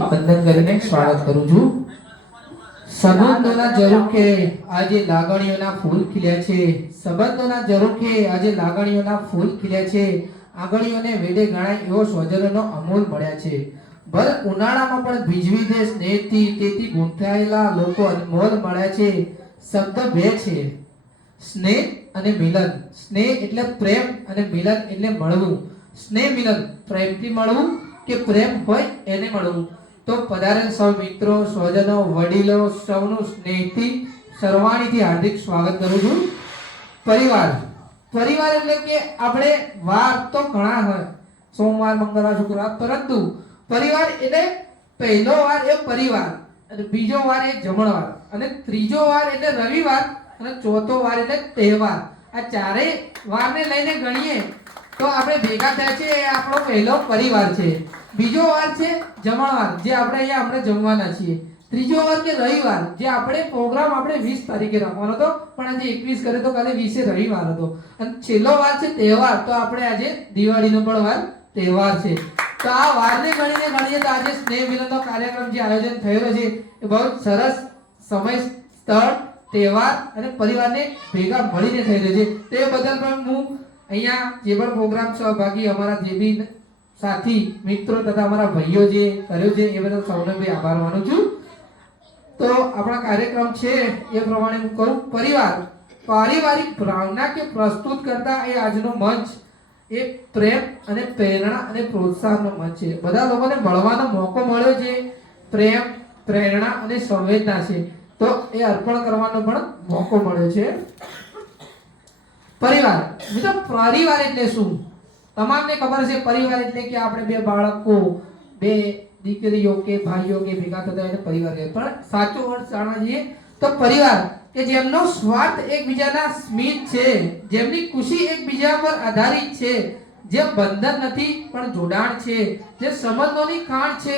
વંદન કરીને સ્વાગત કરું છું. સંબંધોના ઝરૂખે આજે લાગણીઓના ફૂલ ખીલ્યા છે. સંબંધોના ઝરૂખે આજે લાગણીઓના ફૂલ ખીલ્યા છે. આંગળીઓને વેડે ગણાય એવો સ્વજનોનો અમૂલ મળ્યા છે. ભર ઉનાળામાં પણ ભીજવી દે સ્નેહથી તેથી ગૂંથાયેલા લોકો અનમોલ મળ્યા છે. શબ્દ બે છે, સ્નેહ અને મિલન. સ્નેહ એટલે પ્રેમ અને મિલન એટલે મળવું. સ્નેહ મિલન પ્રેમથી મળવું કે પ્રેમ હોય એને મળવું. તો પધારેલ સૌ મિત્રો, સ્વજનો, વડીલો સૌનું સ્નેહથી સર્વાણીથી હાર્દિક સ્વાગત કરું છું. પરિવાર પરિવાર એટલે કે આપણે વાર તો ઘણા હોય, સોમવાર, મંગળવાર, શુક્રવાર, પરંતુ પરિવાર એટલે પહેલો વાર એ પરિવાર, અને બીજો વાર એ જમણવાર, અને ત્રીજો વાર એટલે રવિવાર, અને ચોથો વાર એટલે તહેવાર. આ ચારેય વારને લઈને ગણીએ તો આપણે ભેગા થયા છે એ આપણો પહેલો પરિવાર છે. બીજો વાર છે જમણવાર, જે આપણે અહીંયા આપણે જમવાના છીએ. ત્રીજો વાર કે રવિવાર, જે આપણે પ્રોગ્રામ આપણે 20 તારીખે રાખવાનો હતો, પણ આજે 21 કરે તો કાલે 20 રવિવાર હતો. અને છેલ્લો વાર છે તહેવાર, તો આપણે આજે દિવાળીનો પણ વાર તહેવાર છે. તો આ વારને ગણીએ તો આજે સ્નેહ મિલનનો કાર્યક્રમ જે આયોજન થયેલો છે એ બહુ સરસ સમય, સ્થળ, તહેવાર અને પરિવારને ભેગા મળીને થઈ રહ્યો છે. તે બદલ પણ હું અહીંયા જે પણ પ્રોગ્રામ સહભાગી અમારા જે બી સાથી મિત્રો તથા અમારા ભાઈઓ જે કર્યો છે એ બદલ સૌનો બી આભાર માનું છું. તો આપણા કાર્યક્રમ છે એ પ્રમાણે હું કહું, પરિવાર પારિવારિક ભાવના કે પ્રસ્તુત કરતા એ આજનો મંચ એ પ્રેમ અને પ્રેરણા અને પ્રોત્સાહનનો મંચ છે. બધા લોકોને મળવાનો મોકો મળ્યો છે. પ્રેમ, પ્રેરણા અને સંવેદના છે, તો એ અર્પણ કરવાનો પણ મોકો મળ્યો છે. પરિવાર મિત્રો, પરિવાર એટલે શું? તમામને ખબર છે પરિવાર એટલે કે આપણે બે બાળકો, બે દીકરીઓ કે ભાઈઓ કે ભેગા થતા એને પરિવાર કહેવાય. પણ સાચો અર્થ જાણવા જઈએ તો પરિવાર કે જેમનો સ્વાર્થ એકબીજાના સ્મિત છે, જેમની ખુશી એકબીજા પર આધારિત છે, જે બંધન નથી પણ જોડાણ છે, જે સંબંધોની ખાણ છે,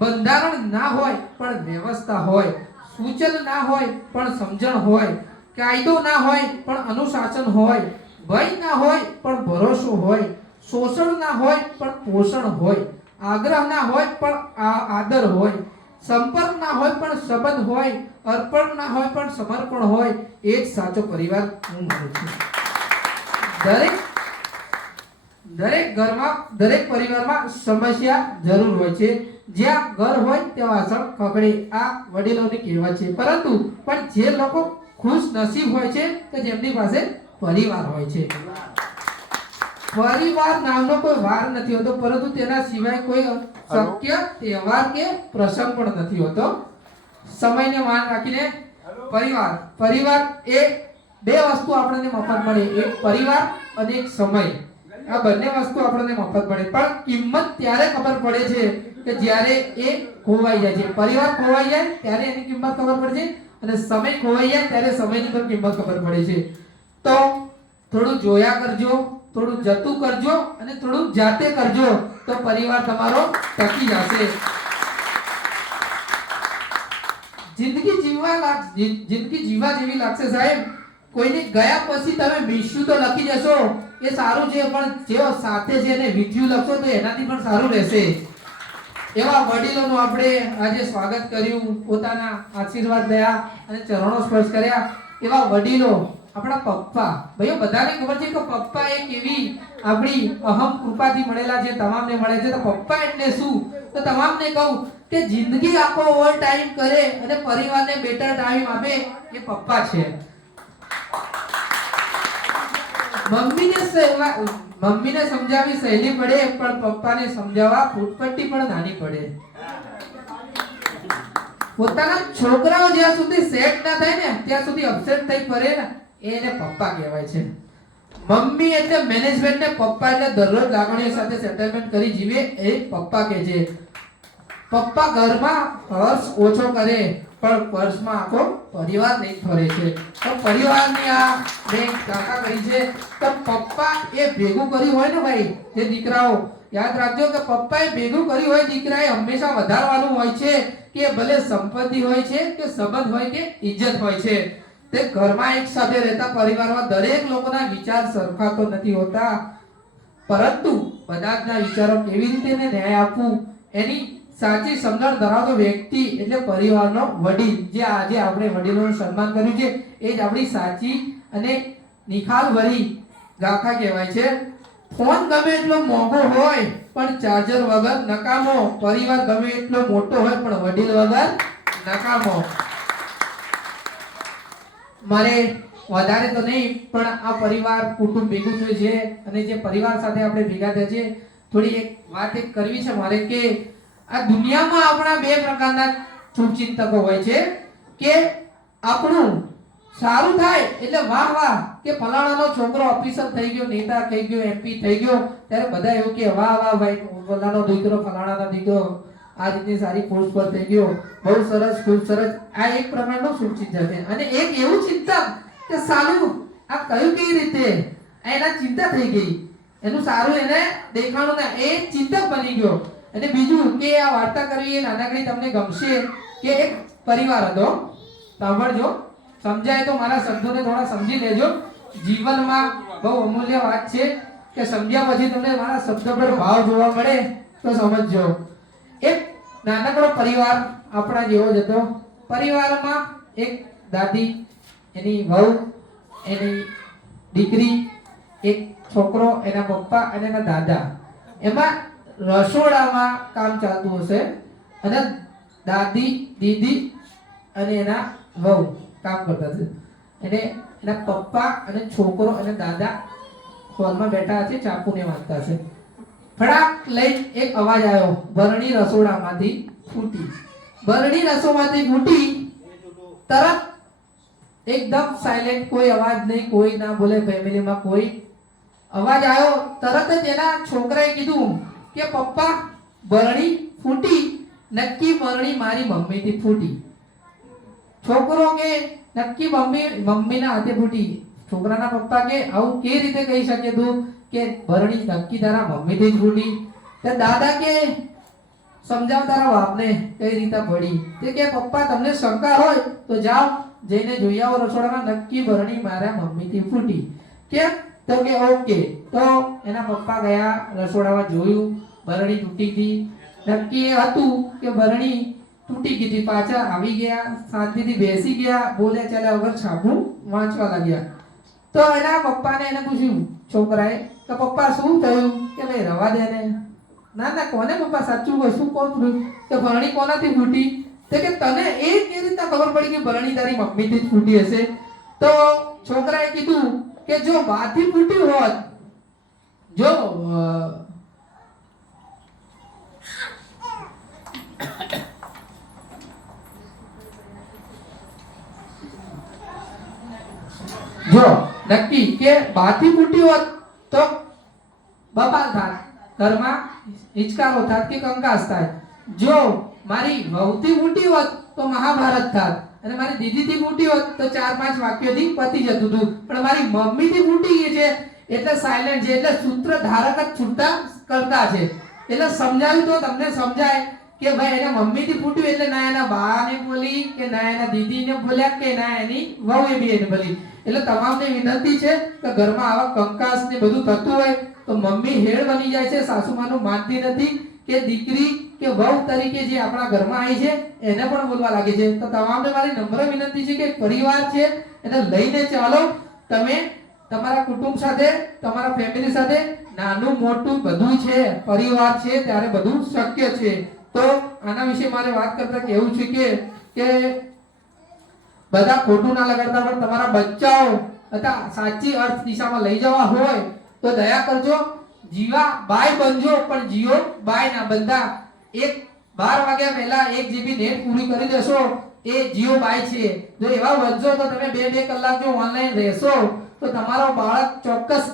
બંધારણ ના હોય પણ વ્યવસ્થા હોય, સૂચન ના હોય પણ સમજણ હોય, કાયદો ના હોય પણ અનુશાસન હોય, ભય ના હોય પણ ભરોસો હોય, શોષણ ના હોય પણ પોષણ હોય, આગ્રહ ના હોય પણ આદર હોય, સંપર્ક ના હોય પણ સંબંધ હોય, અર્પણ ના હોય પણ સમર્પણ હોય. એ જ સાચો પરિવાર હું માનું છું. દરેક ઘરમાં, દરેક પરિવારમાં સમસ્યા જરૂર હોય છે. જ્યાં ઘર હોય ત્યાં વાસણ ખખડે, આ વડીલોની કહેવત છે. પરંતુ પણ જે લોકો ખુશ નસીબ હોય છે કે જેમની પાસે પરિવાર હોય છે. પરિવાર નામનો કોઈ વાર નથી હોતો, પરંતુ તેના સિવાય કોઈ શક્ય તહેવાર કે પ્રસંગ પણ નથી હોતો. સમયને માન રાખીને પરિવાર એ બે વસ્તુ આપણને મફત મળે, એક પરિવાર અને એક સમય. આ બંને વસ્તુ આપણને મફત મળે, પણ કિંમત ત્યારે ખબર પડે છે કે જ્યારે એ ખોવાઈ જાય છે. પરિવાર ખોવાઈ જાય ત્યારે એની કિંમત ખબર પડે છે, અને સમય ખોવાઈ જાય ત્યારે સમયની પણ કિંમત ખબર પડે છે. તો થોડું જોયા કરજો, થોડું જતું કરજો અને થોડું જાતે કરજો, તો પરિવાર તમારો ટકી જશે. જિંદગી જીવવા જેવી લાગશે સાહેબ. કોઈને ગયા પછી તમે મિસ્યું તો લખી જશો, એ સારું છે, પણ જેઓ સાથે છે એને વીત્યું લખશો તો એનાથી પણ સારું રહેશે. એવા વડીલોનું આપણે આજે સ્વાગત કર્યું, પોતાના આશીર્વાદ દયા અને ચરણો સ્પર્શ કર્યા. એવા વડીલો આપણા પપ્પા, ભાઈઓ બધાને ખબર છે કે પપ્પા એક એવી આપણી અહમ કૃપાથી મળેલા છે, તમામને મળે છે. તો પપ્પા એટલે શું? તો તમામને કહું કે જિંદગી આખો ઓવર ટાઈમ કરે અને પરિવારને બેટર ટાઈમ આપે, એ પપ્પા છે. મમ્મીને સમજાવી સહેલી પડે, પણ પપ્પાને સમજાવવા ફૂટપટ્ટી પણ નાની પડે. પોતાના છોકરાઓ જ્યાં સુધી સેટ ના થાય ને ત્યાં સુધી અપસેટ થઈ પડે ને, એને પપ્પા કહેવાય છે. મમ્મી એટલે મેનેજમેન્ટ ને પપ્પા એટલે દરરોજ લાગણીઓ સાથે સેટલમેન્ટ કરી જીવે, એ પપ્પા કહે છે. પપ્પા ઘરમાં હર્ષ ઓછો કરે, પણ પર્સમાં આખો પરિવાર નહીં ફરે છે. તો પરિવારની આ બેંક કાકા કરી છે. તો પપ્પા એ ભેગું કર્યું હોય ને ભાઈ, જે દીકરાઓ યાદ રાખજો કે પપ્પાએ ભેગું કર્યું હોય, દીકરાએ હંમેશા વધારવાનું હોય છે. કે ભલે સંપત્તિ હોય છે કે સંબંધ હોય કે ઇજ્જત હોય છે, તે ઘરમાં એક સાથે રહેતા પરિવારમાં દરેક લોકોના વિચાર સરખા તો નથી હોતા, પરંતુ બધાના વિચારો કેવી રીતે ન્યાય આપવું એની સાચી સમજણ ધરાવતો વ્યક્તિ એટલે પરિવારનો વડીલ. જે આજે આપણે વડીલોનું સન્માન કર્યું છે એ જ આપણી સાચી અને નિખાલભરી ગાથા કહેવાય છે. ફોન ગમે એટલો મોંઘો હોય પણ ચાર્જર વગર નકામો. પરિવાર ગમે એટલો મોટો હોય પણ વડીલ વગર નકામો. મારે વધારે તો નહીં પણ આ પરિવાર કુટુંબ ભેગું થયું છે અને જે પરિવાર સાથે આપણે ભેગા થયા છે થોડી એક વાત એક કરવી છે મારે કે આ દુનિયામાં આપણા બે પ્રકારના શુભચિંતકો હોય છે કે આપણું સારું થાય એટલે વાહ વાહ કે ફલાણાનો છોકરો ઓફિસર થઈ ગયો, નેતા થઈ ગયો, એમપી થઈ ગયો, ત્યારે બધા એવું કે વાહ વાહ ભાઈ ફલાણાનો દીકરો ફલાણાનો દીકરો આ રીતની સારી પોસ્ટ પર થઈ ગયો, બહુ સરસ ખૂબ સરસ. આ એક પ્રકારનો શુભચિંતક છે. અને એક એવું ચિંતક કે સાલું આ કયું કેવી રીતે એના ચિંતા થઈ ગઈ, એનું સારું એને દેખાણું ના, એ ચિંતક બની ગયો. અને બીજું કે આ વાર્તા કરવી એ નાનકડી તમને ગમશે કે એક પરિવાર હતો. સાંભળજો, સમજાય તો મારા શબ્દોને થોડા સમજી લેજો. જીવનમાં બહુ અમૂલ્ય વાત છે કે સમજ્યા પછી તમને મારા શબ્દ પર ભાવ જોવા મળે તો સમજજો. એક નાનકડો પરિવાર આપણા જેવો જ હતો. પરિવારમાં એક દાદી, એની વહુ, એની દીકરી, એક છોકરો, એના પપ્પા અને એના દાદા. એમાં રસોડામાં કામ ચાલતું હશે અને દાદી, દીદી અને એના વહુ કામ કરતા હશે અને એના પપ્પા અને છોકરો અને દાદા હોલમાં બેઠા હશે, ચાકુને વાંચતા હશે. ફડાક લઈને એક અવાજ આવ્યો, બરણી રસોડામાંથી ફૂટી. બરણી રસોડામાંથી ફૂટી, તરત એકદમ સાયલેન્ટ, કોઈ અવાજ નહીં, કોઈ ના બોલે, ફેમિલીમાં કોઈ અવાજ આવ્યો. તરત જ એના છોકરાએ કીધું કે પપ્પા બરણી ફૂટી, નક્કી બરણી મારી મમ્મીથી ફૂટી. છોકરો કે નક્કી મમ્મીના હાથે ફૂટી. છોકરાના પપ્પા કે આવું કે રીતે કહી શકે તું કે બરણી નક્કી તારા મમ્મીથી જ ફૂટી? તે દાદા કે સમજાવ તારા બાપને કઈ રીતે પડી. તે કે પપ્પા તમને શંકા હોય તો જાઓ જઈને જોઈ આવો રસોડામાં, નક્કી બરણી મારા મમ્મીથી ફૂટી. કેમ? તો કે ઓકે. તો એના પપ્પા ગયા રસોડામાં, જોયું બરણી તૂટી ગઈ. નક્કી એ હતું કે બરણી તૂટી ગઈ. પાછા આવી ગયા, શાંતિથી બેસી ગયા, બોલ્યા ચાલ્યા વગર છાપું વાંચવા લાગ્યા. તો એના પપ્પાને એને પૂછ્યું છોકરાએ કે પપ્પા શું થયું? કે ભાઈ રવા દે ને. ના ના કોને પપ્પા સાચું કહો, શું કોણ થયું? કે બરણી કોનાથી ફૂટી? તો કે તને એ કેવી રીતના ખબર પડી કે બરણી તારી મમ્મીથી જ ફૂટી હશે? તો છોકરાએ કીધું કે જો બાથી ફૂટી હોત, જો નક્કી કે બાથી ફૂટી હોત તો બબાલ થાત, ઘરમાં હિચકારો થાત કે કંકાસ થાય. જો મારી વહુથી ફૂટી હોત તો મહાભારત થાત અને મારી દીદીથી ફૂટી હોત તો 4-5 વાક્યોથી પતી જતું હતું. પણ મારી મમ્મીથી ફૂટી ગઈ છે એટલે સાયલેન્ટ છે, એટલે સૂત્ર ધારક જ છૂટા કરતા છે. એટલે સમજાવ્યું તો તમને સમજાય કે ભાઈ એને મમ્મીથી ફૂટ્યું એટલે ના એના બાને બોલી કે ના એના દીદીને બોલ્યા કે ના એની વહુએ બી એને બોલી. એટલે તમામને વિનંતી છે કે ઘરમાં આવા કંકાસ ને બધું થતું હોય તો મમ્મી હેડ બની જાય છે, સાસુમાનું માનતી નથી કે દીકરી કે વહુ તરીકે જે આપણા ઘરમાં આવી છે એને પણ બોલવા લાગે છે. તો તમામને મારી નમ્ર વિનંતી છે કે પરિવાર છે એને લઈને ચાલો. તમે તમારા કુટુંબ સાથે, તમારા ફેમિલી સાથે, નાનું મોટું બધું છે, પરિવાર છે ત્યારે બધું શક્ય છે. તો આના વિશે મારે વાત કરતા કેવું છે કે બધા ખોટું ના લગાડતા, પણ તમારા બચ્ચાઓ અથવા સાચી અર્થ દિશામાં લઈ જવા હોય તો દયા કરજો, જીવા બાય બનજો પણ જીઓ બાય ના બનતા. 12 વાગ્યા પહેલા 1 GB નેટ પૂરી કરી દેશો એ જીઓ બાય છે. જો એવા બનજો તો તમે 2 કલાક જો ઓનલાઈન રહેશો તો તમારો બાળક ચોક્કસ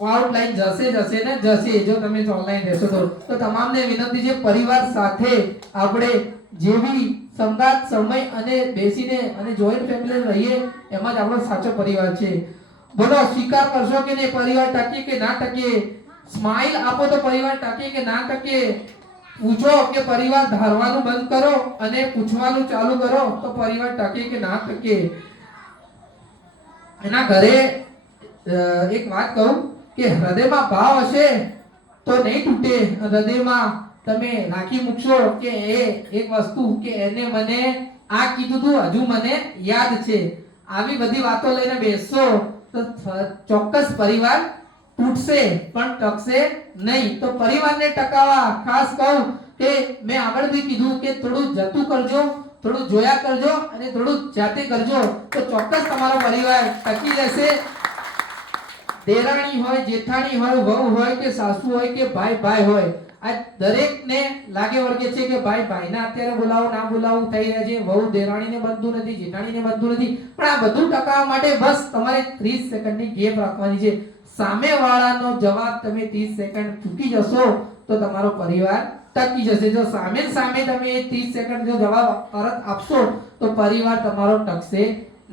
આઉટલાઈન જશે ને જશે, જો તમે ઓનલાઈન રહેશો તો તમામને વિનંતી છે પરિવાર સાથે આપણે જેવી સંગાત, સમય અને બેસીને અને જોઈન્ટ ફેમિલી રહીએ એમાં જ આપણો સાચો પરિવાર છે. બોલો સ્વીકાર કરશો કે નહીં? પરિવાર ટકે કે ના ટકે? સ્માઈલ આપો તો પરિવાર ટકે કે ના ટકે? પૂછો કે પરિવાર ધારવાનું બંધ કરો અને પૂછવાનું ચાલુ કરો તો પરિવાર ટકે કે ના ટકે? એના ઘરે એક વાત કહું કે હૃદયમાં ભાવ હશે તો નહીં તૂટે, હૃદયમાં તમે રાખી મૂકશો કે એ એક વસ્તુ કે એને મને આ કીધું તું હજુ મને યાદ છે, આવી બધી વાતો લઈને બેસશો તો ચોક્કસ પરિવાર તૂટશે પણ ટકશે નહીં. તો પરિવારને ટકાવવા ખાસ કહું કે મેં આગળ બી કીધું કે થોડું જતું કરજો, થોડું જોયા કરજો અને થોડું જાતે કરજો તો ચોક્કસ તમારો પરિવાર ટકી રહેશે. દેરાણી હોય, જેઠાણી હોય, વહુ હોય કે સાસુ હોય કે ભાઈ હોય, આ દરેકને લાગે વળગે છે કે ભાઈને અત્યારે બોલાવો ના બોલાવો થઈ રહ્યા છે, વહુ દેરાણીને બનતું નથી, જેઠાણીને બનતું નથી. પણ આ બધું ટકાવવા માટે બસ તમારે 30 સેકન્ડની ગેપ રાખવાની છે. સામેવાળાનો જવાબ તમે 30 સેકન્ડ ચૂકી જશો તો તમારો પરિવાર ટકી જશે. જો સામે તમે 30 સેકન્ડ જો જવાબ તરત આપશો તો પરિવાર તમારો ટકશે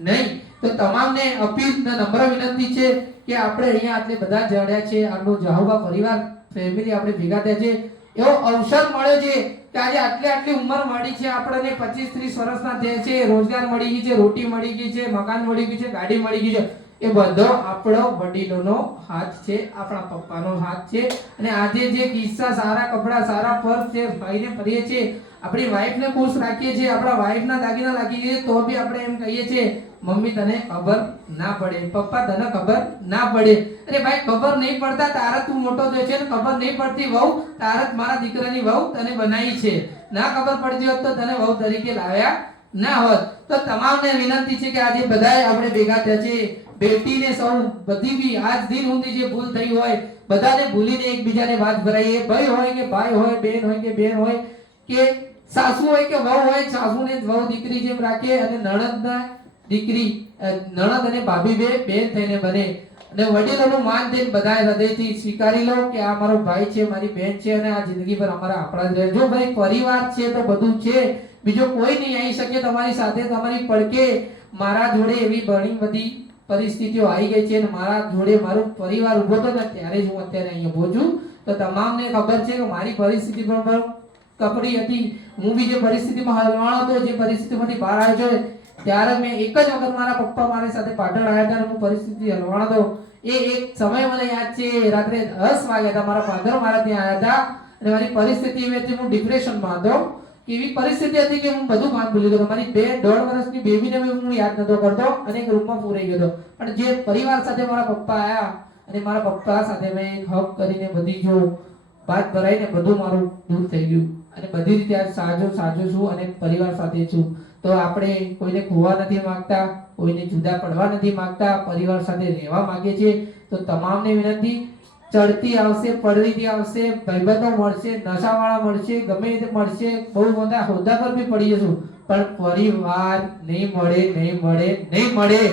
નહીં. તો તમામને અપીલ ને નમ્ર વિનંતી છે કે આપણે અહીંયા આટલે બધા જડ્યા છે, આપણો જહાબા પરિવાર ફેમિલી આપણે ભેગા થયા છે, એવો અવસર મળ્યો છે કે આજે આટલી ઉંમર મળી છે, આપણને 25-30 વર્ષના થયા છે, રોજગાર મળી ગઈ છે, રોટી મળી ગઈ છે, મકાન મળી ગયું છે, ગાડી મળી ગઈ છે. એ બધો આપણો વડીલોનો હાથ છે, આપણા પપ્પાનો હાથ છે. અને આજે જે કિસ્સા, સારા કપડા, સારા પર્સ છે ભાઈને ફરીએ છે, આપણી વાઈફને ખુશ રાખીએ છીએ, આપણા વાઈફના દાગીના લાગી ગઈએ તો બી આપણે એમ કહીએ છીએ મમ્મી તને ખબર ના પડે, પપ્પા તને ખબર ના પડે. અરે ભાઈ ખબર નહીં પડતા તારા તું મોટો થયો છે ને ખબર નહીં પડતી વહુ તારા મારા દીકરાની વહુ તને બનાવી છે, ના ખબર પડતી હોત તો તને વહુ તરીકે લાવ્યા ના હોત. તો તમામને વિનંતી છે કે આજે બધાય આપણે ભેગા થયા છે, બેટીને સૌ બધી બી આજ દિન સુધી જે ભૂલ થઈ હોય બધાને ભૂલીને એકબીજાને વાત ભરાઈએ. ભાઈ હોય કે ભાઈ હોય, બેન હોય કે બેન હોય કે સાસુ હોય કે વહુ હોય, સાસુને વહુ દીકરી જેમ રાખે અને નણંદના દીકરી નણંદ અને ભાભી બે બેન થઈને બને. અને વડીલોનું માન દઈને બધા હૃદયથી સ્વીકારી લો કે આ મારો ભાઈ છે, મારી બેન છે અને આ જિંદગી પર અમારા આપણા જ રહે. જો ભાઈ પરિવાર છે તો બધું છે, બીજો કોઈ નહીં આવી શકે તમારી સાથે, તમારી પડકે. મારા જોડે એવી ઘણી બધી પરિસ્થિતિઓ આવી ગઈ છે અને મારા જોડે મારો પરિવાર ઉભો હતો ને ત્યારે જ હું અત્યારે અહીંયા ઉભો છું. તો તમામને ખબર છે કે મારી પરિસ્થિતિ પણ કપડી હતી, હું બી જે પરિસ્થિતિમાં હલવાણો હતો, જે પરિસ્થિતિમાંથી બહાર આવ્યો છું ત્યારે મેં એક જ વખત મારા પપ્પા મારી સાથે પાટણ આવ્યા હતા અને હું પરિસ્થિતિ હલવાણો હતો. એ એક સમય મને યાદ છે, રાત્રે 10 વાગ્યા હતા, મારા ફાધર મારા ત્યાં આવ્યા હતા અને મારી પરિસ્થિતિ એવી હતી, હું ડિપ્રેશનમાં હતો. એવી પરિસ્થિતિ હતી કે હું બધું કામ ભૂલી ગયો. મારી 2.5 વર્ષની બેબીને હું યાદ નતો કરતો અને એક રૂમમાં પૂરાઈ ગયો. પણ જે પરિવાર સાથે મારા પપ્પા આયા અને મારા પપ્પા સાથે મેં એક હક કરીને બધી જો વાત ભરાઈને બધું મારું દૂર થઈ ગયું અને બધી રીતે આજ સાજો છું અને પરિવાર સાથે છું. તો આપણે કોઈને ખોવા નથી માંગતા, કોઈને જુદા પડવા નથી માંગતા, પરિવાર સાથે રહેવા માંગે છે. તો તમામને વિનંતી, ચડતી આવશે, પડતી આવશે, ભાઈબંધો મળશે, નશાવાળા મળશે, ગમે તે મળશે, બહુ મોટા હોદ્દા પર બી પડી જશું પણ પરિવાર નહીં મળે.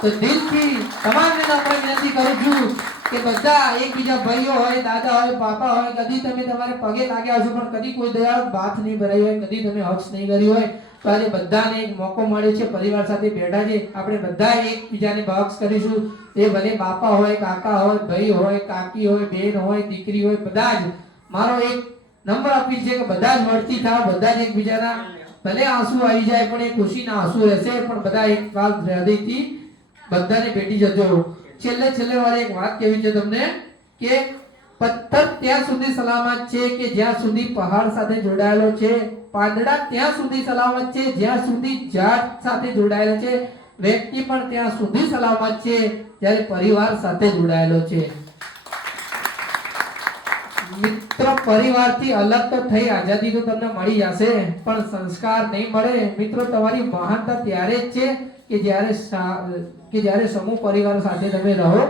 તો દિલથી તમામને નમ્ર વિનંતી કરું છું કે બધા એકબીજા ભાઈઓ હોય, દાદા હોય, પાપા હોય, કદી તમે તમારે પગે લાગ્યા હશો પણ કદી કોઈ દયા બાથ નહીં ભરાઈ હોય, કદી તમે હક્ષ નહીં કરી હોય. તો આજે બધાને એક મોકો મળે છે, પરિવાર સાથે બેઠા છે, આપણે બધા એકબીજાને બક્ષ કરીશું. એ ભલે બાપા હોય, કાકા હોય, ભાઈ હોય, કાકી હોય, બેન હોય, દીકરી હોય, બધા જ મારો એક નમ્ર અપીલ છે કે બધા જ મળતી થાવ, બધા જ એકબીજાના ભલે આંસુ આવી જાય પણ એ ખુશીના આંસુ રહેશે, પણ બધા એક વાર હૃદયથી બધાને ભેટી જજો. છેલ્લે વારે એક વાત કહેવી છે તમને કે પથ્થર ત્યાં સુધી સલામત છે કે જ્યાં સુધી પહાડ સાથે જોડાયેલો છે, પાંદડા ત્યાં સુધી સલામત છે જ્યાં સુધી ઝાડ સાથે જોડાયેલો છે, વ્યક્તિ પણ ત્યાં સુધી સલામત છે જ્યારે પરિવાર સાથે જોડાયેલો છે. મિત્ર પરિવારથી અલગ તો થઈ આઝાદી તો તમને મળી જશે પણ સંસ્કાર નહીં મળે. મિત્રો તમારી મહાનતા ત્યારે જ છે કે જ્યારે સમૂહ પરિવાર સાથે તમે રહો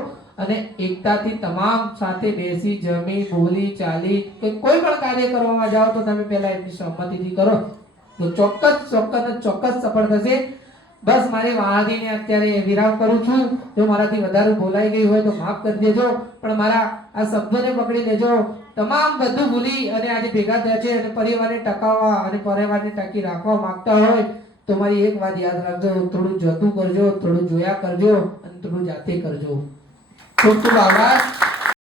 અને એકતાથી તમામ સાથે બેસી જમી બોલી ચાલી કે કોઈ પણ કાર્ય કરવામાં જાઓ તો તમે પહેલા એમની સહમતિથી કરો તો ચોક્કસ સફળ થશે. બસ મારી વાણીને અત્યારે વિરામ કરું છું. જો મારાથી વધારે બોલાઈ ગઈ હોય તો માફ કરી દેજો પણ મારા આ શબ્દોને પકડી લેજો. તમામ બધું ભૂલી અને આજે ભેગા થયા છે અને પરિવારને ટકાવવા અને પરિવારને ટકી રાખવા માંગતા હોય તો મારી એક વાત યાદ રાખજો, થોડું જતું કરજો, થોડું જોયા કરજો અને થોડું જાતે કરજો. ખૂબ ખૂબ આભાર.